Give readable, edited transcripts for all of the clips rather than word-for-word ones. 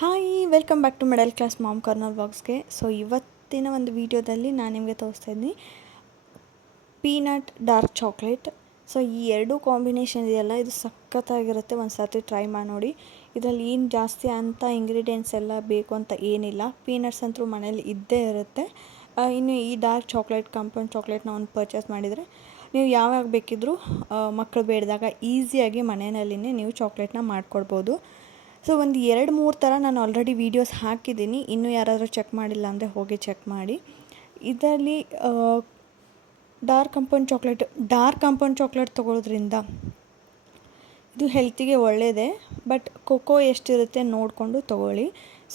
Hi welcome back to middle class mom corner ವ್ಲಾಗ್ಸ್ಗೆ. So ಇವತ್ತಿನ ಒಂದು ವಿಡಿಯೋದಲ್ಲಿ ನಾನು ನಿಮಗೆ ತೋರಿಸ್ತಾ ಇದ್ದೀನಿ ಪೀನಟ್ ಡಾರ್ಕ್ ಚಾಕ್ಲೇಟ್. ಸೊ ಈ ಎರಡು ಕಾಂಬಿನೇಷನ್ ಇದೆಯಲ್ಲ, ಇದು ಸಖತ್ತಾಗಿರುತ್ತೆ. ಒಂದು ಸರ್ತಿ ಟ್ರೈ ಮಾಡಿ ನೋಡಿ. ಇದರಲ್ಲಿ ಏನು ಜಾಸ್ತಿ ಅಂತ ಇಂಗ್ರೀಡಿಯೆಂಟ್ಸ್ ಎಲ್ಲ ಬೇಕು ಅಂತ ಏನಿಲ್ಲ. ಪೀನಟ್ಸ್ ಅಂತೂ ಮನೇಲಿ ಇದ್ದೇ ಇರುತ್ತೆ. ಇನ್ನು ಈ ಡಾರ್ಕ್ ಚಾಕ್ಲೇಟ್, ಕಾಂಪೌಂಡ್ ಚಾಕ್ಲೇಟ್ನ ಒಂದು ಪರ್ಚೇಸ್ ಮಾಡಿದರೆ ನೀವು ಯಾವಾಗ ಬೇಕಿದ್ದರೂ ಮಕ್ಕಳು ಬೇಡಿದಾಗ ಈಸಿಯಾಗಿ ಮನೆಯಲ್ಲಿನೇ ನೀವು ಚಾಕ್ಲೇಟ್ನ ಮಾಡಿಕೊಡ್ಬೋದು. ಸೊ ಒಂದು 2-3 ಥರ ನಾನು ಆಲ್ರೆಡಿ ವೀಡಿಯೋಸ್ ಹಾಕಿದ್ದೀನಿ. ಇನ್ನೂ ಯಾರಾದರೂ ಚೆಕ್ ಮಾಡಿಲ್ಲ ಅಂದರೆ ಹೋಗಿ ಚೆಕ್ ಮಾಡಿ. ಇದರಲ್ಲಿ ಡಾರ್ಕ್ ಕಾಂಪೌಂಡ್ ಚಾಕ್ಲೇಟ್ ತೊಗೊಳೋದ್ರಿಂದ ಇದು ಹೆಲ್ತಿಗೆ ಒಳ್ಳೆಯದೇ, ಬಟ್ ಕೊಕೋ ಎಷ್ಟಿರುತ್ತೆ ನೋಡಿಕೊಂಡು ತೊಗೊಳ್ಳಿ.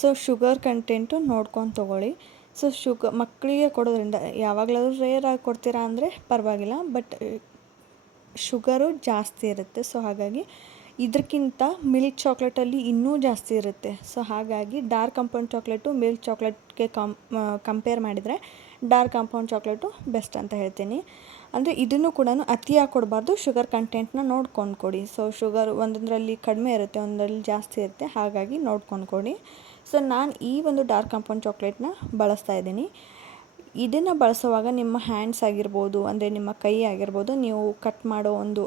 ಸೊ ಶುಗರ್ ಕಂಟೆಂಟು ನೋಡ್ಕೊಂಡು ತೊಗೊಳ್ಳಿ. ಸೊ ಮಕ್ಕಳಿಗೆ ಕೊಡೋದ್ರಿಂದ ಯಾವಾಗಲಾದರೂ ರೇರಾಗಿ ಕೊಡ್ತೀರಾ ಅಂದರೆ ಪರವಾಗಿಲ್ಲ, ಬಟ್ ಶುಗರು ಜಾಸ್ತಿ ಇರುತ್ತೆ. ಸೊ ಹಾಗಾಗಿ ಇದಕ್ಕಿಂತ ಮಿಲ್ಕ್ ಚಾಕ್ಲೇಟಲ್ಲಿ ಇನ್ನೂ ಜಾಸ್ತಿ ಇರುತ್ತೆ. ಸೊ ಹಾಗಾಗಿ ಡಾರ್ಕ್ ಕಾಂಪೌಂಡ್ ಚಾಕ್ಲೇಟು ಮಿಲ್ಕ್ ಚಾಕ್ಲೇಟ್ಗೆ ಕಂಪೇರ್ ಮಾಡಿದರೆ ಡಾರ್ಕ್ ಕಾಂಪೌಂಡ್ ಚಾಕ್ಲೇಟು ಬೆಸ್ಟ್ ಅಂತ ಹೇಳ್ತೀನಿ. ಅಂದರೆ ಇದನ್ನು ಕೂಡ ಅತಿಯಾಗಿ ಕೊಡಬಾರ್ದು, ಶುಗರ್ ಕಂಟೆಂಟ್ನ ನೋಡ್ಕೊಂಡು ಕೊಡಿ. ಸೊ ಶುಗರ್ ಒಂದೊಂದರಲ್ಲಿ ಕಡಿಮೆ ಇರುತ್ತೆ, ಒಂದರಲ್ಲಿ ಜಾಸ್ತಿ ಇರುತ್ತೆ, ಹಾಗಾಗಿ ನೋಡ್ಕೊಂಡು ಕೊಡಿ. ಸೊ ನಾನು ಈ ಒಂದು ಡಾರ್ಕ್ ಕಾಂಪೌಂಡ್ ಚಾಕ್ಲೇಟ್ನ ಬಳಸ್ತಾ ಇದ್ದೀನಿ. ಇದನ್ನು ಬಳಸುವಾಗ ನಿಮ್ಮ ಹ್ಯಾಂಡ್ಸ್ ಆಗಿರ್ಬೋದು, ಅಂದರೆ ನಿಮ್ಮ ಕೈ ಆಗಿರ್ಬೋದು, ನೀವು ಕಟ್ ಮಾಡೋ ಒಂದು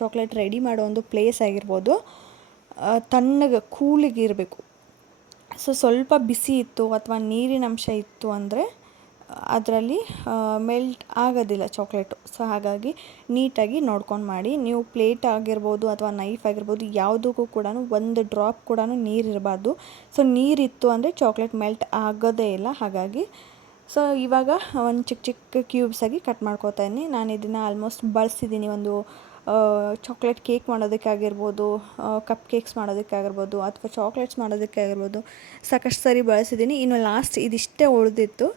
ಚಾಕ್ಲೇಟ್ ರೆಡಿ ಮಾಡೋ ಒಂದು ಪ್ಲೇಸ್ ಆಗಿರ್ಬೋದು, ತಣ್ಣಗೆ ಕೂಲಿಗೆ ಇರಬೇಕು. ಸೊ ಸ್ವಲ್ಪ ಬಿಸಿ ಇತ್ತು ಅಥವಾ ನೀರಿನ ಅಂಶ ಇತ್ತು ಅಂದರೆ ಅದರಲ್ಲಿ ಮೆಲ್ಟ್ ಆಗೋದಿಲ್ಲ ಚಾಕ್ಲೇಟು. ಸೊ ಹಾಗಾಗಿ ನೀಟಾಗಿ ನೋಡ್ಕೊಂಡು ಮಾಡಿ. ನೀವು ಪ್ಲೇಟ್ ಆಗಿರ್ಬೋದು ಅಥವಾ ನೈಫ್ ಆಗಿರ್ಬೋದು, ಯಾವುದಕ್ಕೂ ಕೂಡ ಒಂದು ಡ್ರಾಪ್ ಕೂಡ ನೀರಿರಬಾರ್ದು. ಸೊ ನೀರಿತ್ತು ಅಂದರೆ ಚಾಕ್ಲೇಟ್ ಮೆಲ್ಟ್ ಆಗೋದೇ ಇಲ್ಲ. ಹಾಗಾಗಿ ಸೊ ಇವಾಗ ಒಂದು ಚಿಕ್ಕ ಚಿಕ್ಕ ಕ್ಯೂಬ್ಸಾಗಿ ಕಟ್ ಮಾಡ್ಕೋತಾ ಇದ್ದೀನಿ. ನಾನು ಇದನ್ನು ಆಲ್ಮೋಸ್ಟ್ ಬಳಸಿದ್ದೀನಿ. ಒಂದು ಚಾಕ್ಲೇಟ್ ಕೇಕ್ ಮಾಡೋದಕ್ಕಾಗಿರ್ಬೋದು, ಕಪ್ ಕೇಕ್ಸ್ ಮಾಡೋದಕ್ಕಾಗಿರ್ಬೋದು, ಅಥವಾ ಚಾಕ್ಲೇಟ್ಸ್ ಮಾಡೋದಕ್ಕಾಗಿರ್ಬೋದು, ಸಾಕಷ್ಟು ಸರಿ ಬಳಸಿದ್ದೀನಿ. ಇನ್ನು ಲಾಸ್ಟ್ ಇದಿಷ್ಟೇ ಉಳಿದಿತ್ತು.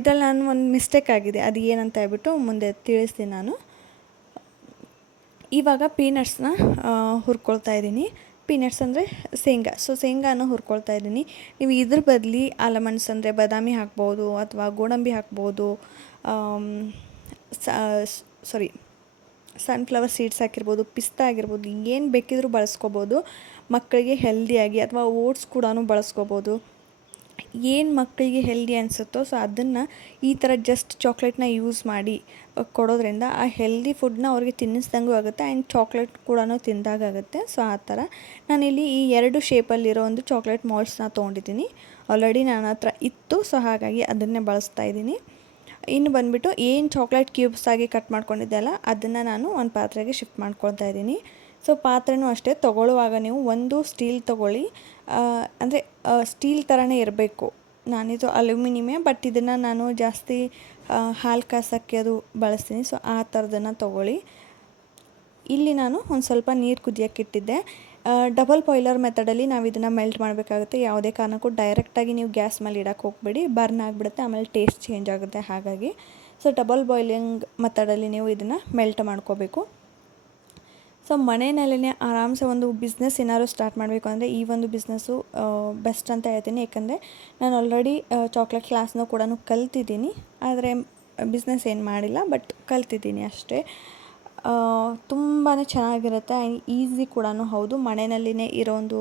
ಇದರಲ್ಲಿ ನಾನು ಒಂದು ಮಿಸ್ಟೇಕ್ ಆಗಿದೆ, ಅದು ಏನಂತ ಹೇಳ್ಬಿಟ್ಟು ಮುಂದೆ ತಿಳಿಸ್ತೀನಿ ನಾನು. ಇವಾಗ ಪೀನಟ್ಸ್ನ ಹುರ್ಕೊಳ್ತಾ ಇದ್ದೀನಿ. ಪೀನಟ್ಸ್ ಅಂದರೆ ಶೇಂಗಾ. ಸೊ ಶೇಂಗಾನ ಹುರ್ಕೊಳ್ತಾ ಇದ್ದೀನಿ. ನೀವು ಇದ್ರ ಬದಲಿ ಆಲ್ಮಂಡ್ಸ್ ಅಂದರೆ ಬಾದಾಮಿ ಹಾಕ್ಬೋದು, ಅಥವಾ ಗೋಡಂಬಿ ಹಾಕ್ಬೋದು, ಸನ್ಫ್ಲವರ್ ಸೀಡ್ಸ್ ಹಾಕಿರ್ಬೋದು, ಪಿಸ್ತಾ ಆಗಿರ್ಬೋದು, ಏನು ಬೇಕಿದ್ರೂ ಬಳಸ್ಕೋಬೋದು. ಮಕ್ಕಳಿಗೆ ಹೆಲ್ದಿಯಾಗಿ, ಅಥವಾ ಓಟ್ಸ್ ಕೂಡ ಬಳಸ್ಕೋಬೋದು. ಏನು ಮಕ್ಕಳಿಗೆ ಹೆಲ್ದಿ ಅನಿಸುತ್ತೋ ಸೊ ಅದನ್ನು ಈ ಥರ ಜಸ್ಟ್ ಚಾಕ್ಲೇಟ್ನ ಯೂಸ್ ಮಾಡಿ ಕೊಡೋದ್ರಿಂದ ಆ ಹೆಲ್ದಿ ಫುಡ್ನ ಅವ್ರಿಗೆ ತಿನ್ನಿಸ್ದಂಗೂ ಆಗುತ್ತೆ, ಆ್ಯಂಡ್ ಚಾಕ್ಲೇಟ್ ಕೂಡ ತಿಂದಾಗುತ್ತೆ. ಸೊ ಆ ಥರ ನಾನಿಲ್ಲಿ ಈ 2 ಶೇಪಲ್ಲಿರೋ ಒಂದು ಚಾಕ್ಲೇಟ್ ಮಾಲ್ಟ್ಸ್ನ ತೊಗೊಂಡಿದ್ದೀನಿ. ಆಲ್ರೆಡಿ ನನ್ನ ಹತ್ರ ಇತ್ತು, ಸೊ ಹಾಗಾಗಿ ಅದನ್ನೇ ಬಳಸ್ತಾ ಇದ್ದೀನಿ. ಇನ್ನು ಬಂದುಬಿಟ್ಟು ಏನು ಚಾಕ್ಲೇಟ್ ಕ್ಯೂಬ್ಸ್ ಆಗಿ ಕಟ್ ಮಾಡ್ಕೊಂಡಿದ್ದೆ ಅಲ್ಲ, ಅದನ್ನು ನಾನು ಒಂದು ಪಾತ್ರೆಗೆ ಶಿಫ್ಟ್ ಮಾಡ್ಕೊಳ್ತಾ ಇದ್ದೀನಿ. ಸೊ ಪಾತ್ರೆನೂ ಅಷ್ಟೇ, ತೊಗೊಳ್ಳುವಾಗ ನೀವು ಒಂದು ಸ್ಟೀಲ್ ತೊಗೊಳ್ಳಿ. ಅಂದರೆ ಸ್ಟೀಲ್ ಥರನೇ ಇರಬೇಕು. ನಾನಿದು ಅಲ್ಯೂಮಿನಿಯಮೇ, ಬಟ್ ಇದನ್ನು ನಾನು ಜಾಸ್ತಿ ಹಾಲು ಕಾಸೋಕ್ಕೆ ಅದು ಬಳಸ್ತೀನಿ. ಸೊ ಆ ಥರದನ್ನು ತೊಗೊಳ್ಳಿ. ಇಲ್ಲಿ ನಾನು ಒಂದು ಸ್ವಲ್ಪ ನೀರು ಕುದಿಯೋಕ್ಕಿಟ್ಟಿದ್ದೆ. ಡಬಲ್ ಬಾಯ್ಲರ್ ಮೆಥಡಲ್ಲಿ ನಾವು ಇದನ್ನು ಮೆಲ್ಟ್ ಮಾಡಬೇಕಾಗುತ್ತೆ. ಯಾವುದೇ ಕಾರಣಕ್ಕೂ ಡೈರೆಕ್ಟಾಗಿ ನೀವು ಗ್ಯಾಸ್ ಮೇಲೆ ಇಡೋಕ್ಕೆ ಹೋಗಬೇಡಿ, ಬರ್ನ್ ಆಗಿಬಿಡುತ್ತೆ, ಆಮೇಲೆ ಟೇಸ್ಟ್ ಚೇಂಜ್ ಆಗುತ್ತೆ. ಹಾಗಾಗಿ ಸೊ ಡಬಲ್ ಬಾಯ್ಲಿಂಗ್ ಮೆಥಡಲ್ಲಿ ನೀವು ಇದನ್ನು ಮೆಲ್ಟ್ ಮಾಡ್ಕೋಬೇಕು. ಸೊ ಮನೆಯಲ್ಲೇ ಆರಾಮ್ಸೆ ಒಂದು ಬಿಸ್ನೆಸ್ ಏನಾದ್ರು ಸ್ಟಾರ್ಟ್ ಮಾಡಬೇಕು ಅಂದರೆ ಈ ಒಂದು ಬಿಸ್ನೆಸ್ಸು ಬೆಸ್ಟ್ ಅಂತ ಹೇಳ್ತೀನಿ. ಯಾಕಂದರೆ ನಾನು ಆಲ್ರೆಡಿ ಚಾಕ್ಲೇಟ್ ಕ್ಲಾಸ್ನೂ ಕೂಡ ಕಲ್ತಿದ್ದೀನಿ, ಆದರೆ ಬಿಸ್ನೆಸ್ ಏನು ಮಾಡಿಲ್ಲ, ಬಟ್ ಕಲ್ತಿದ್ದೀನಿ ಅಷ್ಟೇ. ತುಂಬಾ ಚೆನ್ನಾಗಿರುತ್ತೆ, ಆ್ಯಂಡ್ ಈಸಿ ಕೂಡ ಹೌದು. ಮನೆಯಲ್ಲಿನೇ ಇರೋ ಒಂದು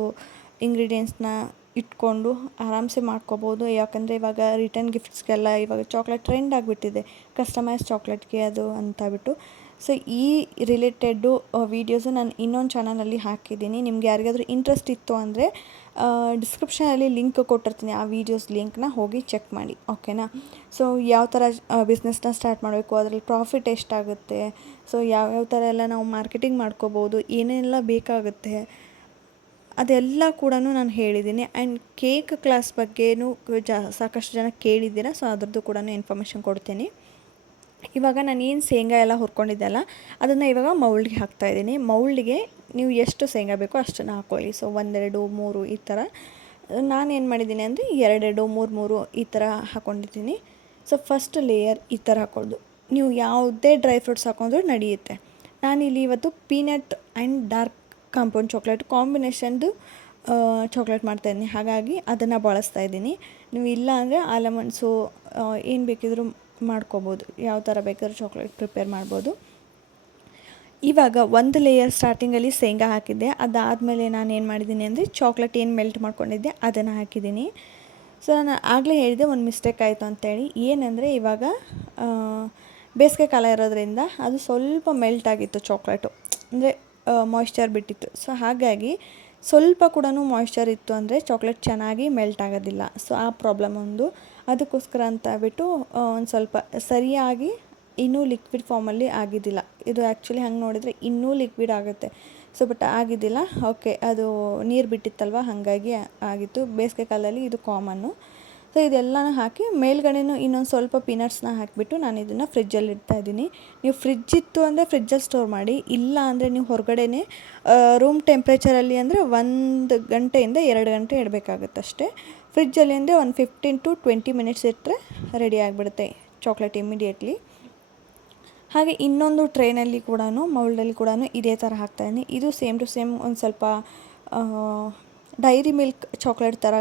ಇಂಗ್ರೀಡಿಯೆಂಟ್ಸ್ನ ಇಟ್ಕೊಂಡು ಆರಾಮ್ಸೆ ಮಾಡ್ಕೋಬೋದು. ಯಾಕಂದರೆ ಇವಾಗ ರಿಟರ್ನ್ ಗಿಫ್ಟ್ಸ್ಗೆಲ್ಲ ಇವಾಗ ಚಾಕ್ಲೇಟ್ ಟ್ರೆಂಡ್ ಆಗಿಬಿಟ್ಟಿದೆ, ಕಸ್ಟಮೈಸ್ ಚಾಕ್ಲೇಟ್ಗೆ ಅದು ಅಂತ ಬಿಟ್ಟು. ಸೊ ಈ ರಿಲೇಟೆಡ್ಡು ವೀಡಿಯೋಸು ನಾನು ಇನ್ನೊಂದು ಚಾನಲಲ್ಲಿ ಹಾಕಿದ್ದೀನಿ. ನಿಮ್ಗೆ ಯಾರಿಗಾದರೂ ಇಂಟ್ರೆಸ್ಟ್ ಇತ್ತು ಅಂದರೆ ಡಿಸ್ಕ್ರಿಪ್ಷನಲ್ಲಿ ಲಿಂಕ್ ಕೊಟ್ಟಿರ್ತೀನಿ, ಆ ವೀಡಿಯೋಸ್ ಲಿಂಕ್ನ ಹೋಗಿ ಚೆಕ್ ಮಾಡಿ, ಓಕೆನಾ. ಸೊ ಯಾವ ಥರ ಬಿಸ್ನೆಸ್ನ ಸ್ಟಾರ್ಟ್ ಮಾಡಬೇಕು, ಅದರಲ್ಲಿ ಪ್ರಾಫಿಟ್ ಎಷ್ಟಾಗುತ್ತೆ, ಸೊ ಯಾವ್ಯಾವ ಥರ ಎಲ್ಲ ನಾವು ಮಾರ್ಕೆಟಿಂಗ್ ಮಾಡ್ಕೋಬೋದು, ಏನೆಲ್ಲ ಬೇಕಾಗುತ್ತೆ ಅದೆಲ್ಲ ಕೂಡ ನಾನು ಹೇಳಿದ್ದೀನಿ. ಆ್ಯಂಡ್ ಕೇಕ್ ಕ್ಲಾಸ್ ಬಗ್ಗೆಯೂ ಸಾಕಷ್ಟು ಜನ ಕೇಳಿದ್ದೀರಾ. ಸೊ ಅದ್ರದ್ದು ಕೂಡ ಇನ್ಫಾರ್ಮೇಷನ್ ಕೊಡ್ತೀನಿ. ಇವಾಗ ನಾನು ಏನು ಶೇಂಗಾ ಎಲ್ಲ ಹುರ್ಕೊಂಡಿದ್ದೆ ಅಲ್ಲ, ಅದನ್ನು ಇವಾಗ ಮೌಲ್ಡ್ಗೆ ಹಾಕ್ತಾಯಿದ್ದೀನಿ. ಮೌಲ್ಡ್ಗೆ ನೀವು ಎಷ್ಟು ಶೇಂಗಾ ಬೇಕೋ ಅಷ್ಟನ್ನು ಹಾಕ್ಕೊಳ್ಳಿ. ಸೊ 1, 2, 3 ಈ ಥರ. ನಾನೇನು ಮಾಡಿದ್ದೀನಿ ಅಂದರೆ 2, 2, 3, 3 ಈ ಥರ ಹಾಕ್ಕೊಂಡಿದ್ದೀನಿ. ಸೊ ಫಸ್ಟ್ ಲೇಯರ್ ಈ ಥರ ಹಾಕ್ಕೊಳ್ಳೋದು. ನೀವು ಯಾವುದೇ ಡ್ರೈ ಫ್ರೂಟ್ಸ್ ಹಾಕೊಂಡ್ರೂ ನಡೆಯುತ್ತೆ. ನಾನಿಲ್ಲಿ ಇವತ್ತು peanut and dark compound chocolate ಕಾಂಬಿನೇಷನ್ದು ಚಾಕ್ಲೇಟ್ ಮಾಡ್ತಾಯಿದ್ದೀನಿ, ಹಾಗಾಗಿ ಅದನ್ನು ಬಳಸ್ತಾಯಿದ್ದೀನಿ. ನೀವು ಇಲ್ಲ ಅಂದರೆ ಆಲ್ಮಂಡ್ಸು ಏನು ಬೇಕಿದ್ರೂ ಮಾಡ್ಕೋಬೋದು, ಯಾವ ಥರ ಬೇಕಾದ್ರೂ ಚಾಕ್ಲೇಟ್ ಪ್ರಿಪೇರ್ ಮಾಡ್ಬೋದು. ಇವಾಗ ಒಂದು ಲೇಯರ್ ಸ್ಟಾರ್ಟಿಂಗಲ್ಲಿ ಶೇಂಗಾ ಹಾಕಿದ್ದೆ, ಅದಾದಮೇಲೆ ನಾನು ಏನು ಮಾಡಿದ್ದೀನಿ ಅಂದರೆ ಚಾಕ್ಲೇಟ್ ಏನು ಮೆಲ್ಟ್ ಮಾಡ್ಕೊಂಡಿದ್ದೆ ಅದನ್ನು ಹಾಕಿದ್ದೀನಿ. ಸೊ ನಾನು ಆಗಲೇ ಹೇಳಿದೆ ಒಂದು ಮಿಸ್ಟೇಕ್ ಆಯಿತು ಅಂತೇಳಿ. ಏನಂದರೆ ಇವಾಗ ಬೇಸಿಗೆ ಕಾಲ ಇರೋದ್ರಿಂದ ಅದು ಸ್ವಲ್ಪ ಮೆಲ್ಟ್ ಆಗಿತ್ತು ಚಾಕ್ಲೇಟು, ಅಂದರೆ ಮಾಯ್ಶ್ಚರ್ ಬಿಟ್ಟಿತ್ತು. ಸೊ ಹಾಗಾಗಿ ಸ್ವಲ್ಪ ಕೂಡ ಮಾಯ್ಶ್ಚರ್ ಇತ್ತು ಅಂದರೆ ಚಾಕ್ಲೇಟ್ ಚೆನ್ನಾಗಿ ಮೆಲ್ಟ್ ಆಗೋದಿಲ್ಲ. ಸೊ ಆ ಪ್ರಾಬ್ಲಮ್ ಒಂದು, ಅದಕ್ಕೋಸ್ಕರ ಅಂತ ಬಿಟ್ಟು ಒಂದು ಸ್ವಲ್ಪ ಸರಿಯಾಗಿ ಇನ್ನೂ ಲಿಕ್ವಿಡ್ ಫಾರ್ಮಲ್ಲಿ ಆಗಿದ್ದಿಲ್ಲ. ಇದು ಆ್ಯಕ್ಚುಲಿ ಹಂಗೆ ನೋಡಿದರೆ ಇನ್ನೂ ಲಿಕ್ವಿಡ್ ಆಗುತ್ತೆ. So but ಆಗಿದ್ದಿಲ್ಲ. ಓಕೆ, ಅದು ನೀರು ಬಿಟ್ಟಿತ್ತಲ್ವ ಹಾಗಾಗಿ ಆಗಿತ್ತು. ಬೇಸಿಗೆ ಕಾಲದಲ್ಲಿ ಇದು ಕಾಮನ್ನು. ಸೊ ಇದೆಲ್ಲನೂ ಹಾಕಿ ಮೇಲ್ಗಡೆನೂ ಇನ್ನೊಂದು ಸ್ವಲ್ಪ ಪೀನಟ್ಸ್ನ ಹಾಕಿಬಿಟ್ಟು ನಾನು ಇದನ್ನು ಫ್ರಿಜ್ಜಲ್ಲಿ ಇಡ್ತಾಯಿದ್ದೀನಿ. ನೀವು ಫ್ರಿಜ್ ಇತ್ತು ಅಂದರೆ ಫ್ರಿಜ್ಜಲ್ಲಿ ಸ್ಟೋರ್ ಮಾಡಿ, ಇಲ್ಲ ಅಂದರೆ ನೀವು ಹೊರಗಡೆನೇ ರೂಮ್ ಟೆಂಪ್ರೇಚರಲ್ಲಿ ಅಂದರೆ 1 ಗಂಟೆಯಿಂದ 2 ಗಂಟೆ ಇಡಬೇಕಾಗುತ್ತೆ ಅಷ್ಟೇ. ಫ್ರಿಜ್ಜಲ್ಲಿ ಅಂದರೆ ಒಂದು 15 to 20 ಮಿನಿಟ್ಸ್ ಇಟ್ಟರೆ ರೆಡಿ ಆಗಿಬಿಡುತ್ತೆ ಚಾಕ್ಲೇಟ್ ಇಮ್ಮಿಡಿಯೇಟ್ಲಿ. ಹಾಗೆ ಇನ್ನೊಂದು ಟ್ರೇನಲ್ಲಿ ಕೂಡ ಮೌಲ್ಡಲ್ಲಿ ಕೂಡ ಇದೇ ಥರ ಹಾಕ್ತಾಯಿದ್ದೀನಿ. ಇದು ಸೇಮ್ ಟು ಸೇಮ್ ಒಂದು ಸ್ವಲ್ಪ ಡೈರಿ ಮಿಲ್ಕ್ ಚಾಕ್ಲೇಟ್ ಥರ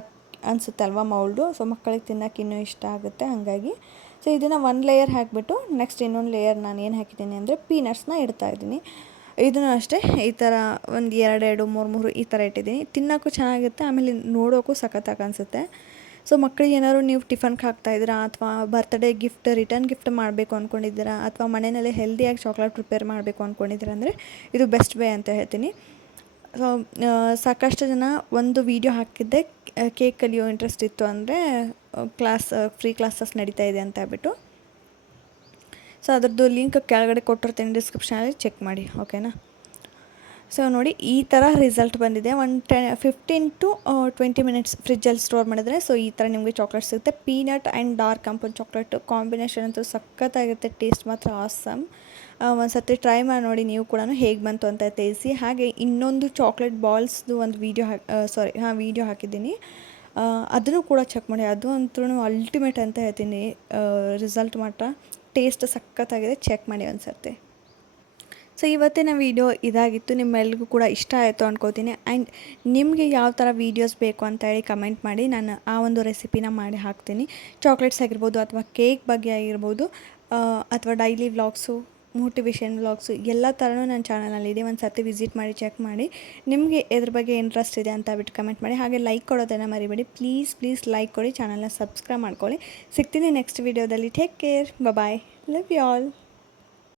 ಅನಿಸುತ್ತೆ ಅಲ್ವಾ ಮೌಲ್ಡು. ಸೊ ಮಕ್ಕಳಿಗೆ ತಿನ್ನೋಕೆ ಇನ್ನೂ ಇಷ್ಟ ಆಗುತ್ತೆ ಹಾಗಾಗಿ. ಸೊ ಇದನ್ನು 1 ಲೇಯರ್ ಹಾಕಿಬಿಟ್ಟು ನೆಕ್ಸ್ಟ್ ಇನ್ನೊಂದು ಲೇಯರ್ ನಾನು ಏನು ಹಾಕಿದ್ದೀನಿ ಅಂದರೆ ಪೀನಟ್ಸ್ನ ಇಡ್ತಾಯಿದ್ದೀನಿ. ಇದನ್ನು ಅಷ್ಟೇ ಈ ಥರ ಒಂದು 2 3 ಈ ಥರ ಇಟ್ಟಿದ್ದೀನಿ. ತಿನ್ನೋಕ್ಕೂ ಚೆನ್ನಾಗಿರುತ್ತೆ, ಆಮೇಲೆ ನೋಡೋಕ್ಕೂ ಸಖತ್ತಾಗಿ ಅನಿಸುತ್ತೆ. ಸೊ ಮಕ್ಕಳಿಗೆ ಏನಾದ್ರು ನೀವು ಟಿಫನ್ಗೆ ಹಾಕ್ತಾಯಿದ್ದೀರಾ ಅಥವಾ ಬರ್ತ್ಡೇ ಗಿಫ್ಟ್ ರಿಟರ್ನ್ ಗಿಫ್ಟ್ ಮಾಡಬೇಕು ಅಂದ್ಕೊಂಡಿದ್ದೀರಾ ಅಥವಾ ಮನೆಯಲ್ಲೇ ಹೆಲ್ದಿಯಾಗಿ ಚಾಕ್ಲೇಟ್ ಪ್ರಿಪೇರ್ ಮಾಡಬೇಕು ಅಂದ್ಕೊಂಡಿದ್ದೀರಾ ಅಂದರೆ ಇದು ಬೆಸ್ಟ್ ವೇ ಅಂತ ಹೇಳ್ತೀನಿ. ಸೊ ಸಾಕಷ್ಟು ಜನ ಒಂದು ವೀಡಿಯೋ ಹಾಕಿದ್ದೆ, ಕೇಕ್ ಕಲಿಯೋ ಇಂಟ್ರೆಸ್ಟ್ ಇತ್ತು ಅಂದರೆ ಫ್ರೀ ಕ್ಲಾಸಸ್ ನಡೀತಾ ಇದೆ ಅಂತ ಹೇಳ್ಬಿಟ್ಟು. ಸೊ ಅದ್ರದ್ದು ಲಿಂಕ್ ಕೆಳಗಡೆ ಕೊಟ್ಟಿರ್ತೀನಿ ಡಿಸ್ಕ್ರಿಪ್ಷನಲ್ಲಿ, ಚೆಕ್ ಮಾಡಿ, ಓಕೆನಾ. ಸೊ ನೋಡಿ ಈ ಥರ ರಿಸಲ್ಟ್ ಬಂದಿದೆ. 15 to 20 ಮಿನಿಟ್ಸ್ ಫ್ರಿಜ್ಜಲ್ಲಿ ಸ್ಟೋರ್ ಮಾಡಿದ್ರೆ ಸೊ ಈ ಥರ ನಿಮಗೆ ಚಾಕ್ಲೇಟ್ ಸಿಗುತ್ತೆ. Peanut and dark compound chocolate combination ಅಂತೂ ಸಖತ್ತಾಗಿರುತ್ತೆ, ಟೇಸ್ಟ್ ಮಾತ್ರ ಆಸಮ್. ಒಂದು ಸರ್ತಿ ಟ್ರೈ ಮಾಡಿ ನೋಡಿ ನೀವು ಕೂಡ ಹೇಗೆ ಬಂತು ಅಂತ ತಿಳಿಸಿ. ಹಾಗೆ ಇನ್ನೊಂದು ಚಾಕ್ಲೇಟ್ ಬಾಲ್ಸ್ದು ಒಂದು ವೀಡಿಯೋ ಹಾಕಿದ್ದೀನಿ, ಅದನ್ನು ಕೂಡ ಚೆಕ್ ಮಾಡಿ. ಅದು ಅಂತೂ ಅಲ್ಟಿಮೇಟ್ ಅಂತ ಹೇಳ್ತೀನಿ, ರಿಸಲ್ಟ್ ಮಾತ್ರ ಟೇಸ್ಟ್ ಸಖತ್ತಾಗಿದೆ, ಚೆಕ್ ಮಾಡಿ ಒಂದು ಸರ್ತಿ. ಸೊ ಇವತ್ತಿನ ವೀಡಿಯೋ ಇದಾಗಿತ್ತು. ನಿಮ್ಮೆಲ್ರಿಗೂ ಕೂಡ ಇಷ್ಟ ಆಯಿತು ಅಂದ್ಕೋತೀನಿ. ಆ್ಯಂಡ್ ನಿಮಗೆ ಯಾವ ಥರ ವೀಡಿಯೋಸ್ ಬೇಕು ಅಂತ ಹೇಳಿ ಕಮೆಂಟ್ ಮಾಡಿ, ನಾನು ಆ ಒಂದು ರೆಸಿಪಿನ ಮಾಡಿ ಹಾಕ್ತೀನಿ. ಚಾಕ್ಲೇಟ್ಸ್ ಆಗಿರ್ಬೋದು ಅಥವಾ ಕೇಕ್ ಬಗ್ಗೆ ಆಗಿರ್ಬೋದು ಅಥವಾ ಡೈಲಿ ವ್ಲಾಗ್ಸು, ಮೋಟಿವೇಶನ್ ವ್ಲಾಗ್ಸು ಎಲ್ಲ ಥರನೂ ನನ್ನ ಚಾನಲಲ್ಲಿದೆ. ಒಂದು ಸರ್ತಿ ವಿಸಿಟ್ ಮಾಡಿ ಚೆಕ್ ಮಾಡಿ. ನಿಮಗೆ ಇದ್ರ ಬಗ್ಗೆ ಇಂಟ್ರೆಸ್ಟ್ ಇದೆ ಅಂತ ಬಿಟ್ಟು ಕಮೆಂಟ್ ಮಾಡಿ. ಹಾಗೆ ಲೈಕ್ ಕೊಡೋದನ್ನು ಮರಿಬೇಡಿ, ಪ್ಲೀಸ್ ಲೈಕ್ ಕೊಡಿ, ಚಾನಲ್ನ ಸಬ್ಸ್ಕ್ರೈಬ್ ಮಾಡ್ಕೊಳ್ಳಿ. ಸಿಗ್ತೀನಿ ನೆಕ್ಸ್ಟ್ ವೀಡಿಯೋದಲ್ಲಿ. Take care, bye, love you all.